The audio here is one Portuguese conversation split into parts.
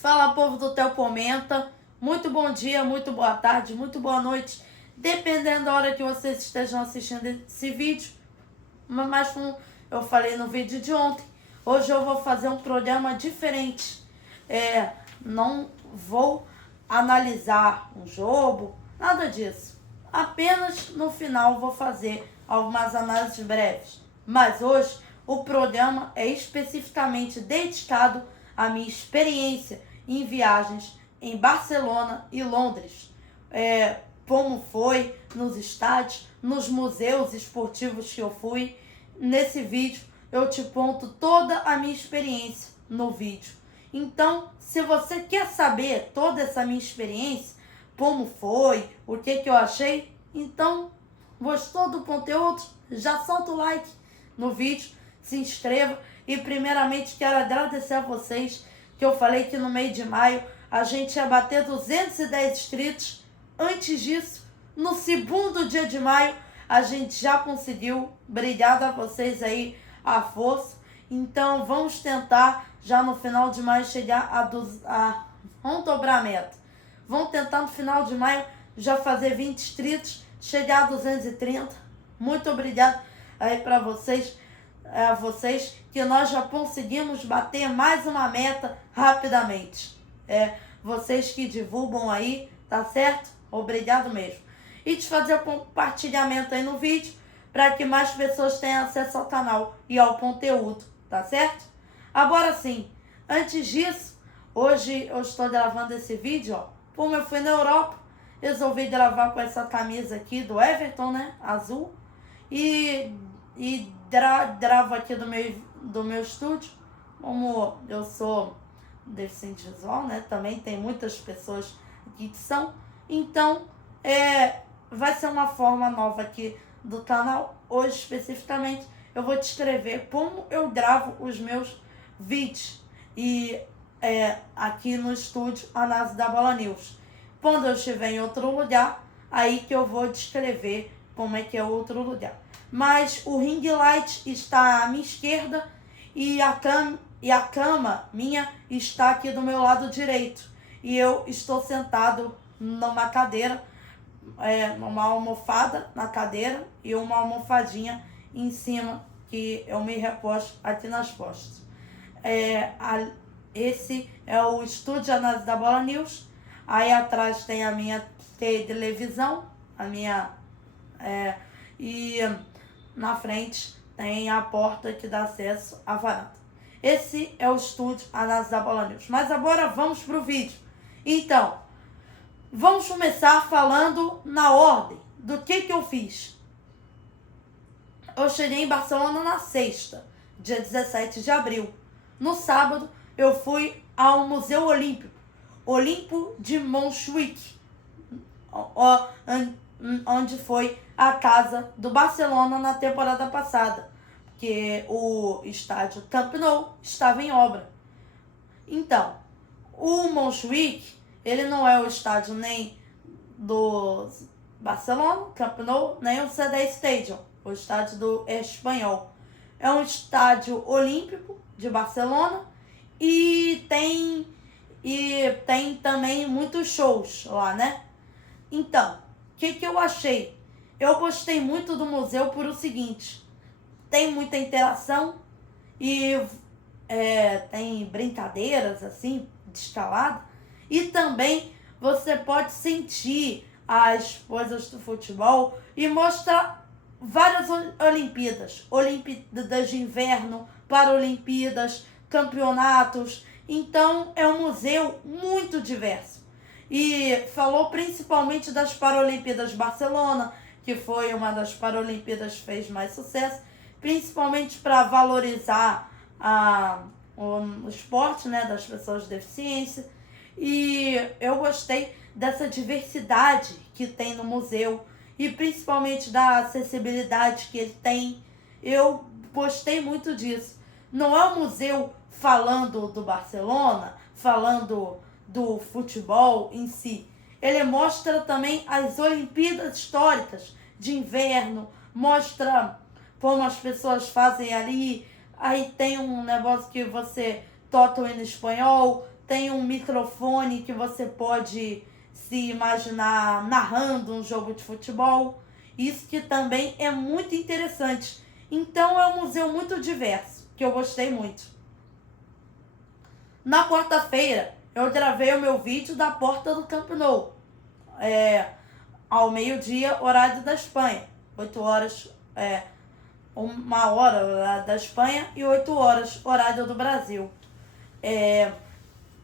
Fala, povo do Theo Comenta. Muito bom dia, muito boa tarde, muito boa noite, dependendo da hora que vocês estejam assistindo esse vídeo. Mas como eu falei no vídeo de ontem, hoje eu vou fazer um programa diferente. Não vou analisar um jogo, nada disso. Apenas no final vou fazer algumas análises breves. Mas hoje o programa é especificamente dedicado à minha experiência em viagens em Barcelona e Londres. Como foi nos estádios, nos museus esportivos que eu fui. Nesse vídeo eu te conto toda a minha experiência no vídeo. Então, se você quer saber toda essa minha experiência, como foi, o que eu achei, então, gostou do conteúdo? Já solta o like no vídeo, se inscreva e primeiramente quero agradecer a vocês que eu falei que no mês de maio a gente ia bater 210 inscritos. Antes disso, no segundo dia de maio, a gente já conseguiu. Obrigada a vocês aí, a força. Então, vamos tentar já no final de maio chegar vamos dobrar a meta. Vamos tentar no final de maio já fazer 20 inscritos, chegar a 230. Muito obrigado aí para vocês, que nós já conseguimos bater mais uma meta rapidamente. Vocês que divulgam aí, tá certo? Obrigado mesmo. E de fazer o compartilhamento aí no vídeo, para que mais pessoas tenham acesso ao canal e ao conteúdo, tá certo? Agora sim, antes disso, hoje eu estou gravando esse vídeo, ó. Como eu fui na Europa, resolvi gravar com essa camisa aqui do Everton, né? Azul. E gravo aqui do meu estúdio. Como eu sou deficiente visual, né? Também tem muitas pessoas aqui que são. Então, vai ser uma forma nova aqui do canal. Hoje, especificamente, eu vou descrever como eu gravo os meus vídeos. E aqui no estúdio Análise da Bola News. Quando eu estiver em outro lugar, aí que eu vou descrever como é que é outro lugar. Mas o ring light está à minha esquerda e a cama minha está aqui do meu lado direito. E eu estou sentado numa cadeira, uma almofada na cadeira e uma almofadinha em cima que eu me reposto aqui nas costas. Esse é o estúdio Análise da Bola News. Aí atrás tem a minha televisão, e na frente tem a porta que dá acesso à varanda. Esse é o estúdio Análise da Bola News. Mas agora vamos pro vídeo. Então, vamos começar falando na ordem do que eu fiz. Eu cheguei em Barcelona na sexta, dia 17 de abril. No sábado, eu fui ao Museu Olímpico de Montjuïc, onde foi a casa do Barcelona na temporada passada, porque o estádio Camp Nou estava em obra. Então, o Montjuïc, ele não é o estádio nem do Barcelona, Camp Nou, nem o CD Stadium, o estádio do espanhol. É um estádio olímpico de Barcelona e tem também muitos shows lá, né? Então, o que eu achei? Eu gostei muito do museu por o seguinte: tem muita interação e tem brincadeiras assim, de escalada, e também você pode sentir as coisas do futebol e mostrar várias Olimpíadas de inverno, Paralimpíadas, campeonatos. Então é um museu muito diverso. E falou principalmente das Paralimpíadas de Barcelona, que foi uma das Paralimpíadas que fez mais sucesso, principalmente para valorizar o esporte, né, das pessoas de deficiência. E eu gostei dessa diversidade que tem no museu e principalmente da acessibilidade que ele tem. Eu gostei muito disso. Não é um museu falando do Barcelona, falando do futebol em si. Ele mostra também as Olimpíadas históricas de inverno, mostra como as pessoas fazem ali. Aí tem um negócio que você toca o hino espanhol, tem um microfone que você pode se imaginar narrando um jogo de futebol. Isso que também é muito interessante. Então é um museu muito diverso, que eu gostei muito. Na quarta-feira, eu gravei o meu vídeo da porta do Camp Nou. Ao meio-dia, horário da Espanha. 8 horas, 1 hora, horário da Espanha, e 8 horas, horário do Brasil.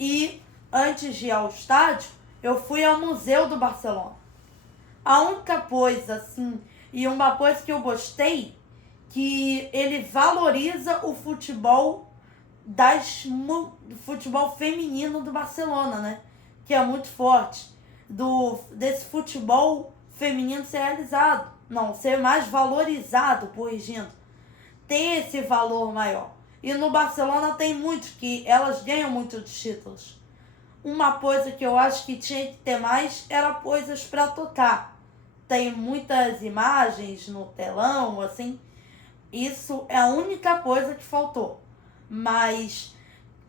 E antes de ir ao estádio, eu fui ao Museu do Barcelona. A única coisa, assim, e uma coisa que eu gostei, que ele valoriza o futebol futebol feminino do Barcelona, né? Que é muito forte. Desse futebol feminino ser realizado. Não, ser mais valorizado, corrigindo. Ter esse valor maior. E no Barcelona tem muito, que elas ganham muitos títulos. Uma coisa que eu acho que tinha que ter mais era coisas para tocar. Tem muitas imagens no telão, assim. Isso é a única coisa que faltou. Mas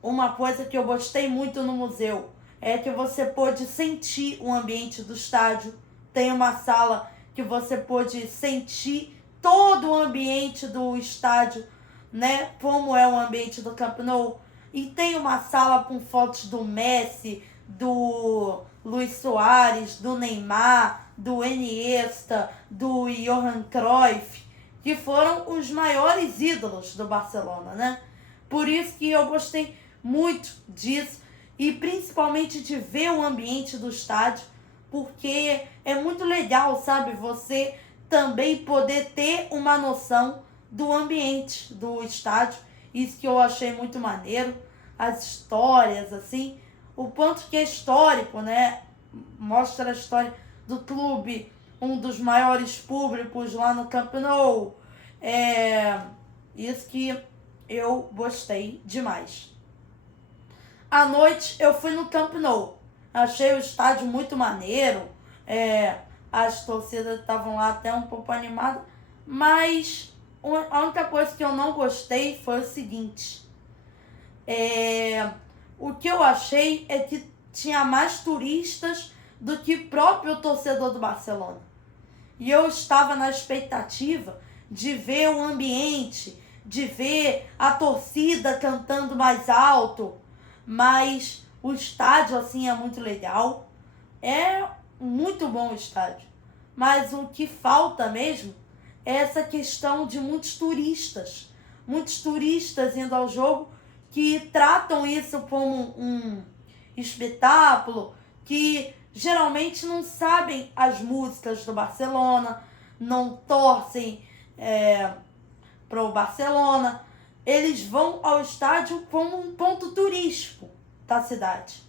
uma coisa que eu gostei muito no museu é que você pôde sentir o ambiente do estádio. Tem uma sala que você pôde sentir todo o ambiente do estádio, né? Como é o ambiente do Camp Nou. E tem uma sala com fotos do Messi, do Luis Soares, do Neymar, do Iniesta, do Johan Cruyff, que foram os maiores ídolos do Barcelona, né? Por isso que eu gostei muito disso e principalmente de ver o ambiente do estádio, porque é muito legal, sabe? Você também poder ter uma noção do ambiente do estádio. Isso que eu achei muito maneiro. As histórias, assim. O quanto que é histórico, né? Mostra a história do clube, um dos maiores públicos lá no Camp Nou. Isso que eu gostei demais. À noite eu fui no Camp Nou. Achei o estádio muito maneiro. As torcidas estavam lá até um pouco animadas. Mas a única coisa que eu não gostei foi o seguinte. O que eu achei é que tinha mais turistas do que próprio torcedor do Barcelona. E eu estava na expectativa de ver o ambiente, de ver a torcida cantando mais alto, mas o estádio assim é muito legal, é muito bom o estádio, mas o que falta mesmo é essa questão de muitos turistas indo ao jogo, que tratam isso como um espetáculo, que geralmente não sabem as músicas do Barcelona, não torcem para o Barcelona. Eles vão ao estádio como um ponto turístico da cidade.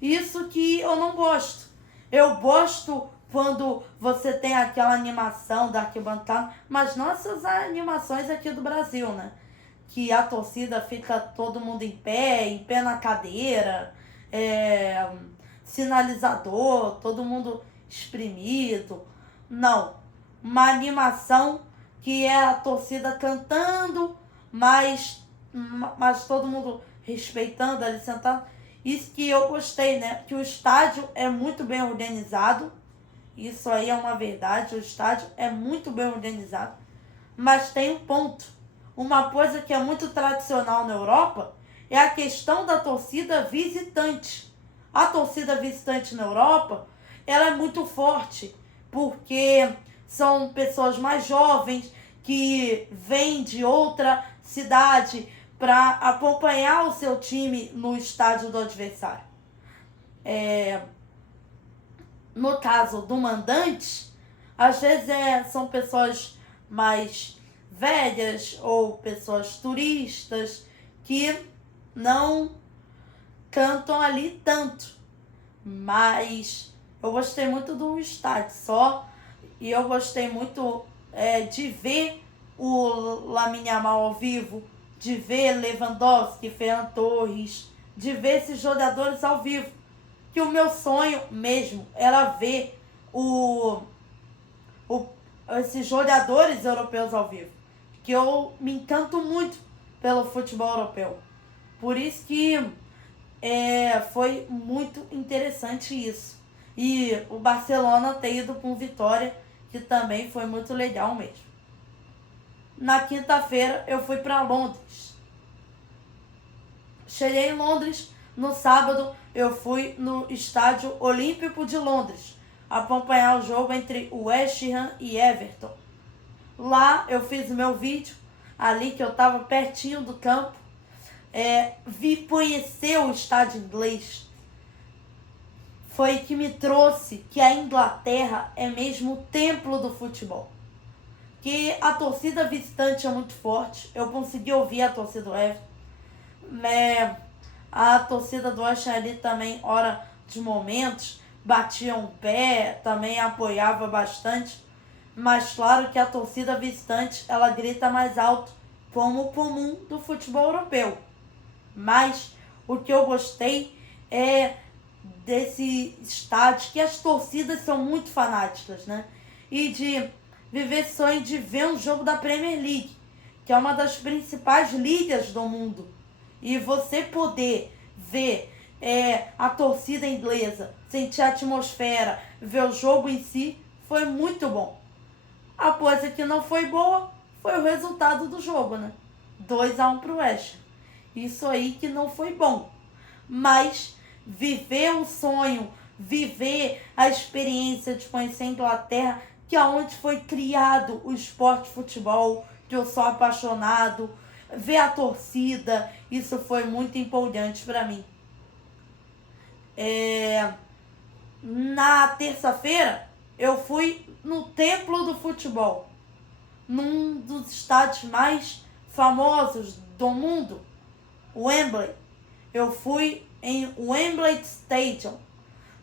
Isso que eu não gosto. Eu gosto quando você tem aquela animação da arquibancada, mas não essas animações aqui do Brasil, né? Que a torcida fica todo mundo em pé na cadeira, sinalizador, todo mundo espremido. Não. Uma animação que é a torcida cantando, mas todo mundo respeitando ali sentado. Isso que eu gostei, né? Que o estádio é muito bem organizado. Isso aí é uma verdade. O estádio é muito bem organizado. Mas tem um ponto. Uma coisa que é muito tradicional na Europa é a questão da torcida visitante. A torcida visitante na Europa, ela é muito forte, porque são pessoas mais jovens que vêm de outra cidade para acompanhar o seu time no estádio do adversário. No caso do mandante, às vezes são pessoas mais velhas ou pessoas turistas que não cantam ali tanto. Mas eu gostei muito do estádio e eu gostei muito de ver o Lamine Yamal ao vivo, de ver Lewandowski, Ferran Torres, de ver esses jogadores ao vivo. Que o meu sonho mesmo era ver esses jogadores europeus ao vivo. Que eu me encanto muito pelo futebol europeu. Por isso que Foi muito interessante isso. E o Barcelona ter ido com vitória, que também foi muito legal mesmo. Na quinta-feira eu fui para Londres. Cheguei em Londres no sábado, eu fui no Estádio Olímpico de Londres acompanhar o jogo entre West Ham e Everton. Lá eu fiz o meu vídeo, ali que eu estava pertinho do campo. Vi conhecer o estádio inglês. Foi que me trouxe que a Inglaterra é mesmo o templo do futebol. Que a torcida visitante é muito forte. Eu consegui ouvir a torcida do Everton. A torcida do West Ham ali também, hora de momentos, batia um pé, também apoiava bastante. Mas claro que a torcida visitante, ela grita mais alto, como comum do futebol europeu. Mas o que eu gostei é desse estádio, que as torcidas são muito fanáticas, né? E de viver sonho de ver um jogo da Premier League, que é uma das principais ligas do mundo. E você poder ver a torcida inglesa, sentir a atmosfera, ver o jogo em si, foi muito bom. A coisa que não foi boa foi o resultado do jogo, né? 2-1 pro West Ham. Isso aí que não foi bom. Mas viver o sonho, viver a experiência de conhecer a Inglaterra, que é onde foi criado o esporte de futebol, que eu sou apaixonado, ver a torcida, isso foi muito empolgante para mim. Na terça-feira, eu fui no Templo do Futebol, num dos estádios mais famosos do mundo, Wembley. Eu fui em Wembley Stadium,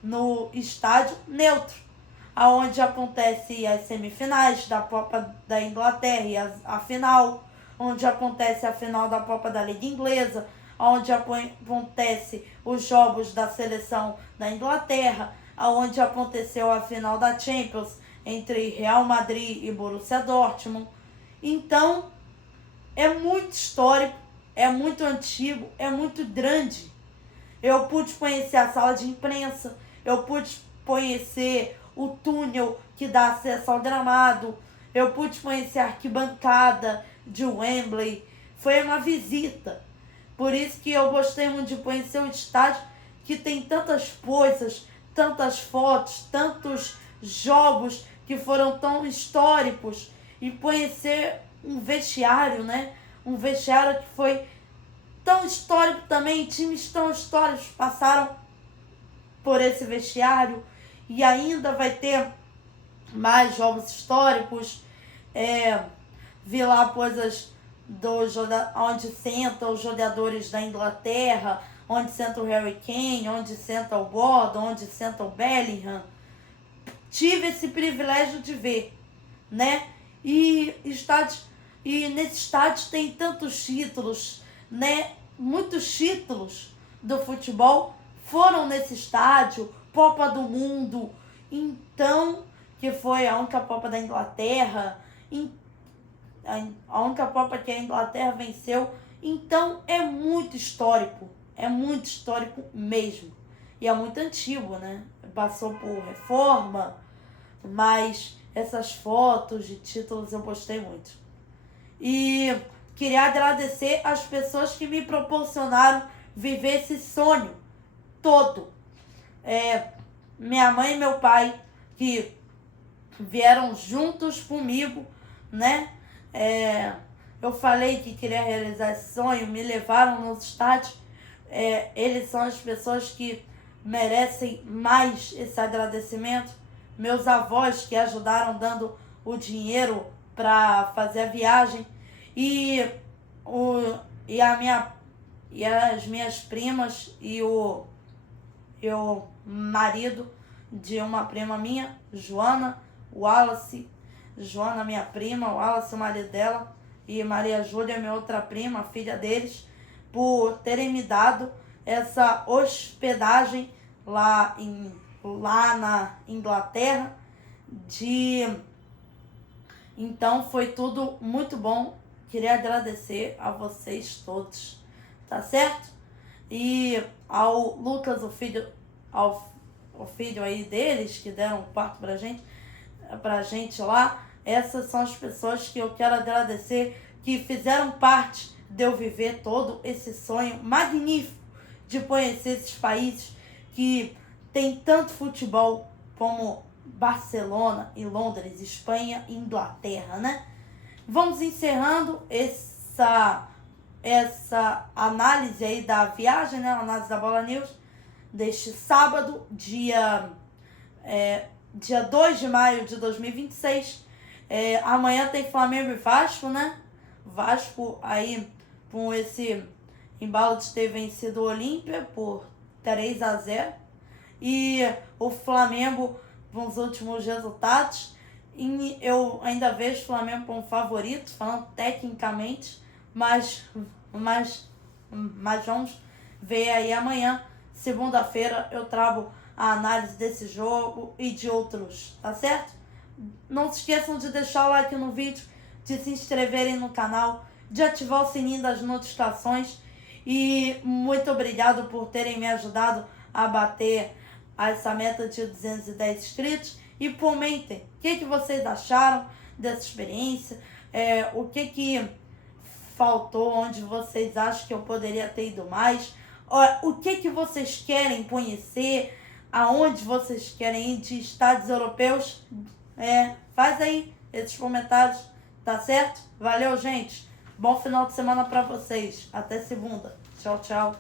no estádio neutro, onde acontece as semifinais da Copa da Inglaterra e a final, onde acontece a final da Copa da Liga Inglesa, onde acontece os jogos da seleção da Inglaterra, onde aconteceu a final da Champions entre Real Madrid e Borussia Dortmund. Então, é muito histórico, é muito antigo, é muito grande. Eu pude conhecer a sala de imprensa, eu pude conhecer o túnel que dá acesso ao gramado, eu pude conhecer a arquibancada de Wembley. Foi uma visita. Por isso que eu gostei muito de conhecer o estádio, que tem tantas coisas, tantas fotos, tantos jogos que foram tão históricos, e conhecer um vestiário, né? Um vestiário que foi tão histórico também, times tão históricos passaram por esse vestiário, e ainda vai ter mais jogos históricos. Vi lá coisas onde sentam os jogadores da Inglaterra, onde senta o Harry Kane, onde senta o Gordon, onde senta o Bellingham. Tive esse privilégio de ver, né? E nesse estádio tem tantos títulos, né? Muitos títulos do futebol foram nesse estádio, Copa do Mundo, então, que foi a única Copa da Inglaterra, a única Copa que a Inglaterra venceu. Então é muito histórico mesmo. E é muito antigo, né? Passou por reforma, mas essas fotos de títulos eu gostei muito. E queria agradecer as pessoas que me proporcionaram viver esse sonho todo. Minha mãe e meu pai, que vieram juntos comigo, né? Eu falei que queria realizar esse sonho, me levaram nos estádios. Eles são as pessoas que merecem mais esse agradecimento. Meus avós, que ajudaram dando o dinheiro para fazer a viagem, e as minhas primas e o marido de uma prima minha, Joana, Joana, minha prima, Wallace, o marido dela, e Maria Júlia, minha outra prima, filha deles, por terem me dado essa hospedagem lá na Inglaterra. Então foi tudo muito bom. Queria agradecer a vocês todos, tá certo? E ao Lucas, o filho aí deles, que deram um quarto pra gente lá, essas são as pessoas que eu quero agradecer, que fizeram parte de eu viver todo esse sonho magnífico de conhecer esses países que tem tanto futebol como Barcelona e Londres, Espanha e Inglaterra, né? Vamos encerrando essa análise aí da viagem, né? A análise da Bola News deste sábado, dia 2 de maio de 2026. Amanhã tem Flamengo e Vasco, né? Vasco aí com esse embalo de ter vencido o Olímpia por 3-0. E o Flamengo com os últimos resultados. E eu ainda vejo o Flamengo como favorito, falando tecnicamente, mas vamos ver aí amanhã. Segunda-feira eu trago a análise desse jogo e de outros, tá certo? Não se esqueçam de deixar o like no vídeo, de se inscreverem no canal, de ativar o sininho das notificações. E muito obrigado por terem me ajudado a bater essa meta de 210 inscritos. E comentem o que vocês acharam dessa experiência, o que faltou, onde vocês acham que eu poderia ter ido mais, o que vocês querem conhecer, aonde vocês querem ir de estados europeus. Faz aí esses comentários, tá certo? Valeu, gente. Bom final de semana pra vocês. Até segunda. Tchau, tchau.